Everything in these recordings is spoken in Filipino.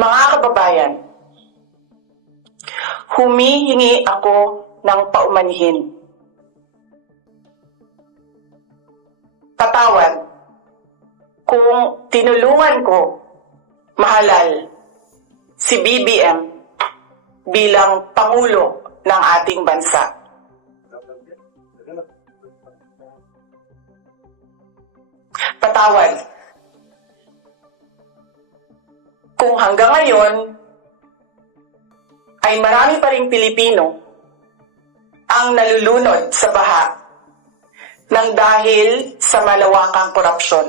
Mga kababayan, humihingi ako ng paumanhin. Patawad kung tinulungan ko mahalal si BBM bilang Pangulo ng ating bansa. Patawad kung hanggang ngayon ay marami pa ring Pilipino ang nalulunod sa baha ng dahil sa malawakang korupsyon.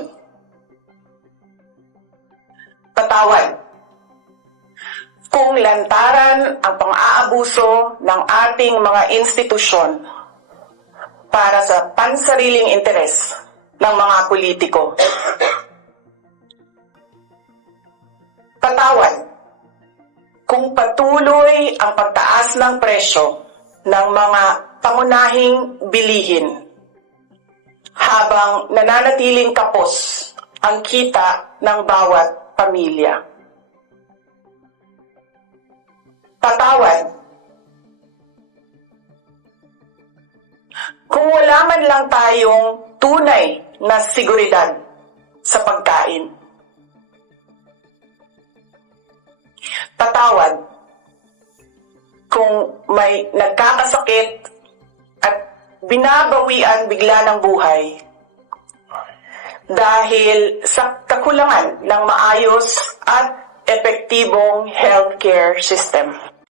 Patawad kung lantaran ang pang-aabuso ng ating mga institusyon para sa pansariling interes ng mga politiko. Patawad kung patuloy ang pagtaas ng presyo ng mga pangunahing bilihin habang nananatiling kapos ang kita ng bawat pamilya. Patawad kung wala man lang tayong tunay na seguridad sa pagkain. Patawad kung may nagkakasakit at binabawian bigla ng buhay dahil sa kakulangan ng maayos at epektibong healthcare system.